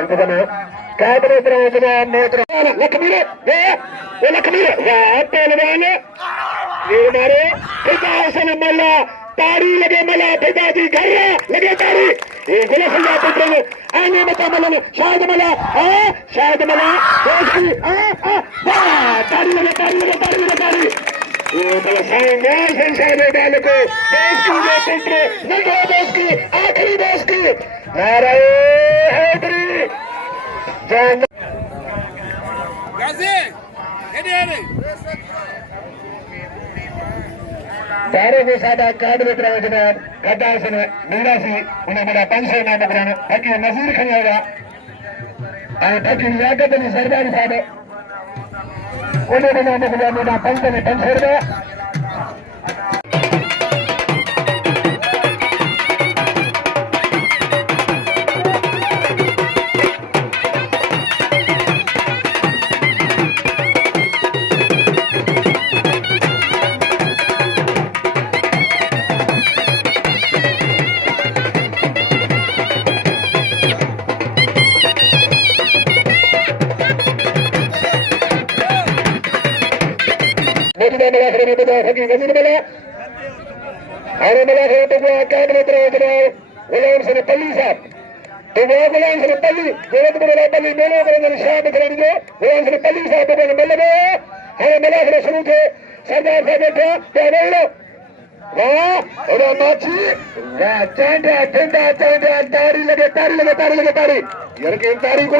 ఎంత సమయం కాపరేతర लखमीर पहलवान ये मारे पिता मल्ला तारी लगे मल्ला पिताजी घर लगे तारी ये गुला संजा पुत्र ने आने बता मल्ला शायद मल्ला तारी लगे तारी ये बलसाएंगे संसार डाल को देश की जो पुत्र नंदो देश की आखिरी देश की नारे हैदरी जय सारे को सादा कार्ड में तरह जनाब गड्ढा से मीरा सी उन्हें मेरा 500 नाम कराना बाकी नजीर खड़ी होगा और बाकी लियाकत ने सरदार साहब उन्हें नाम कराना मेरा 500 रुपया तारी को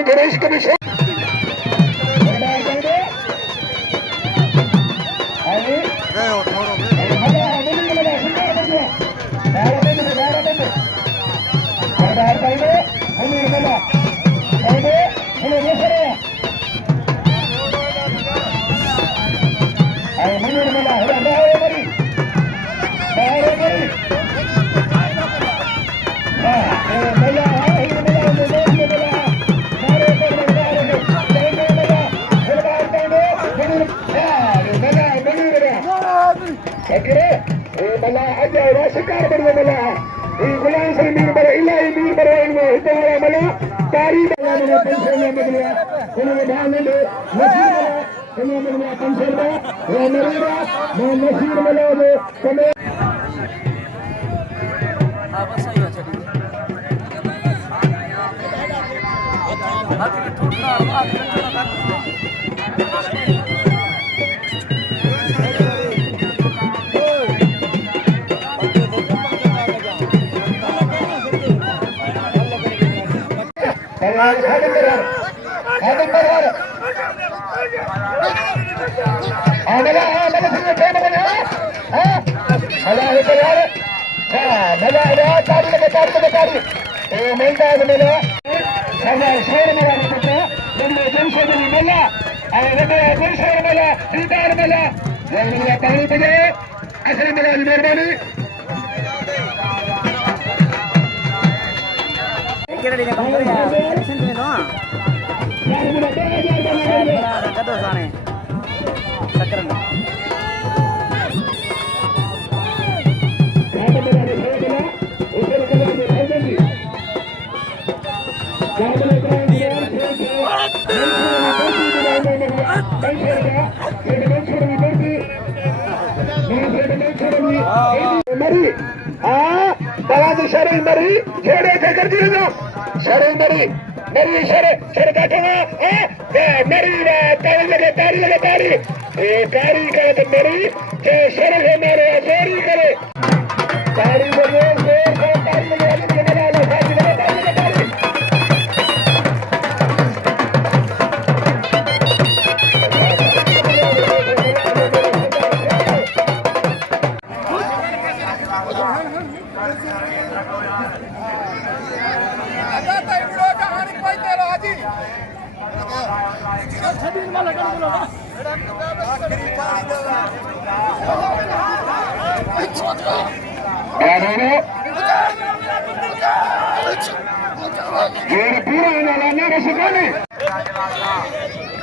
शिकार बड़े मला गुलाम से मीर बड़े इलाही मीर बड़े इनमें हितवारा मला तारी बड़ा मैंने 500 में मिला उन्होंने डालने दे नसीर मला उन्होंने मिला 500 रुपया वो मरेगा मैं नसीर मला वो कमे बस सही है चलिए बाकी थोड़ा मेहरबानी मरी शरीर मरी छोड़े थे कर दिए शरीर मरी मरी शर काटूंगा मरी तारी लगे तारी करे तो मरी के शर है मारे जोरी करे तारी लगे तारी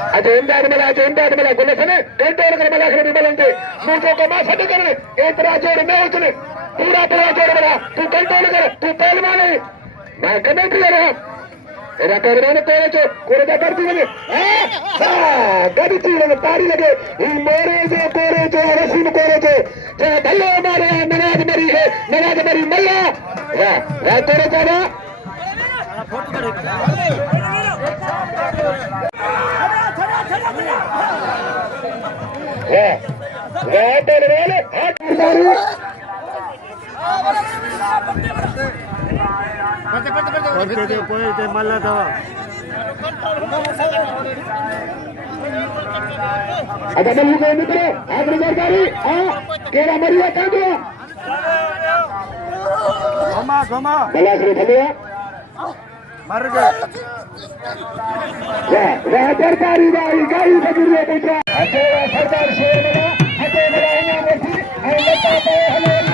अजेंदा गुलसने गंटोर मलाखने विमलंते मूर्खों को मां सद करने एक जोड़ मैं उचने पूरा जोड़ बना तू गंटोर कर तू पहलवान है मैं कमेंट ले रहा मेरा पहलवान कोरे का करती लगे गड़ी लगे तारी लगे मोरे जो रसीम कोरे जो भल्लो मारे ननाज मरी मल्ला कोरे जाना पहलवान मल्ला दवा अगर मल्लू को मित्रों आखिरी जानकारी केरा मरिया कह दो घमा भला शुरू भलिया मर गए वह सरकारी गाड़ी बजुर्ग पूछा सरकार शेर बना हटे बड़ा इनाम रखी लता पे हमारी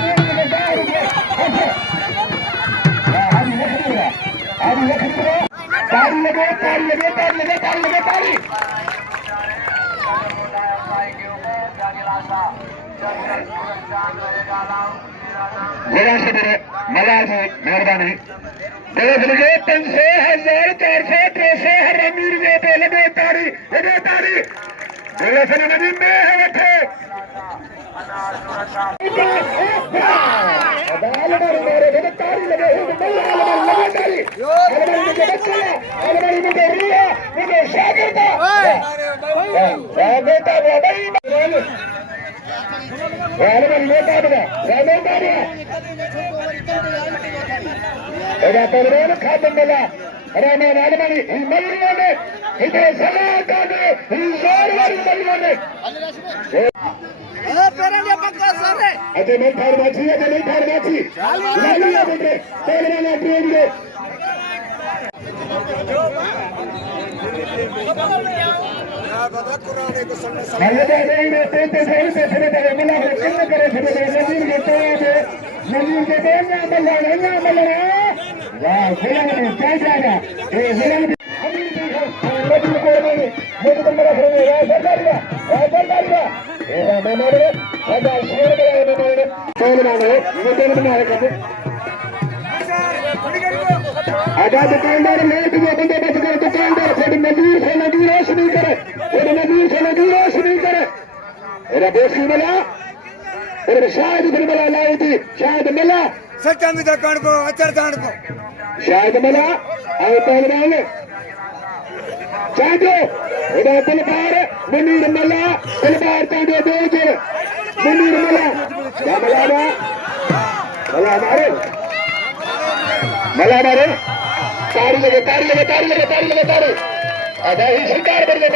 तारी लगे मेहरबानी 3,400 हर अमीर पे लगे तारी नदी में है बैठे तारी लगे खातम मिला रहमान आलमनी मल्लियों ने इधर सलाह का जोर वाली मल्लियों ने अजय नहीं ठाड़ माची लालिया बेटे पहलवान ट्रेन दे आजा दुकानदार लेट हुए बंदे बच गए दुकानदार थोड़ी नजूर से नजूरोश नहीं करे बोसी मिला शायद मिला लाई थी शायद मिला सच्चा भी दुकान को अचर दान को शायद मिला आए पहलवान चांदो तलवार मुनीर मिला तलवार चांदो दो मुनीर मिला क्या मला मारे तारी लगे अदा ही शिकार बरगे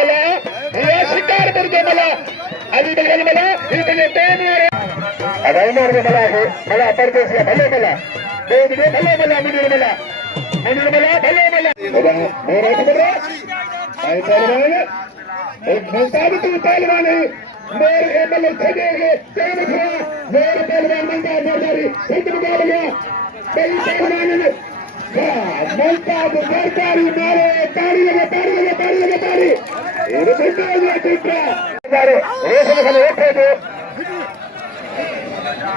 मला अली बगल मला इतने टेन मारे अदा ही मार मला परदेश भले मला मुनीर मला भले मला मेरा खबर है पहलवान एक मुसाबित पहलवान है मेरे मतलब छेदेंगे मेरे पहलवान मंगा मर्दारी सिद्ध मुकाबला कई पहलवान ने सरकारी मारे तारी लगे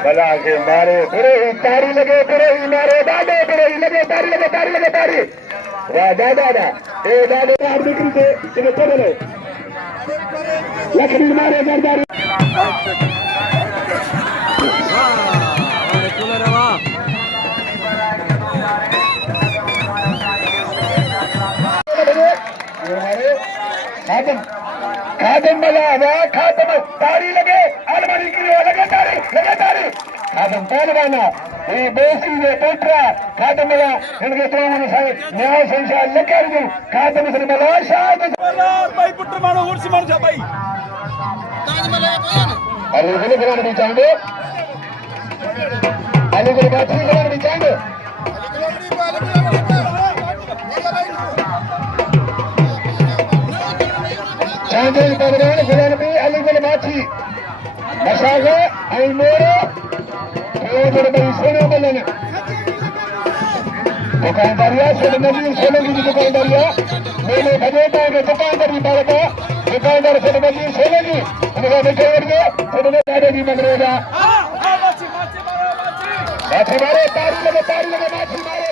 भला के मारे पूरे ही तारी लगे मारे दादे पूरे ही लगे तारी लगे वाह दादा बिक्री से इन्हें चले लकड़ी मारे सरदारी खातम मला खातम तारी लगे अलमारी की लगे तारी खातम पहलवाना ये बेसी ने पुत्रा खातम मला इनके तोमन से न्याय संसार लेकर दूं खातम से मला शायद भाई पुत्र मानो उर्स मन जा भाई अरे बोले कराने भी चाहेंगे अली को बात नहीं कराने भी चाहेंगे चांदे पहलवान गुलाम भी अली गुल माची मशागे आई मोरो जोड़ बड़ी सोने बलन दुकानदारिया सोने नजीर सोने की दुकानदारिया मेरे भजेता के दुकानदारी पारता दुकानदार सोने नजीर सोने की उनका देखे उड़के सोने दादे की मंगरेगा माची मारे तारी लगे माची मारे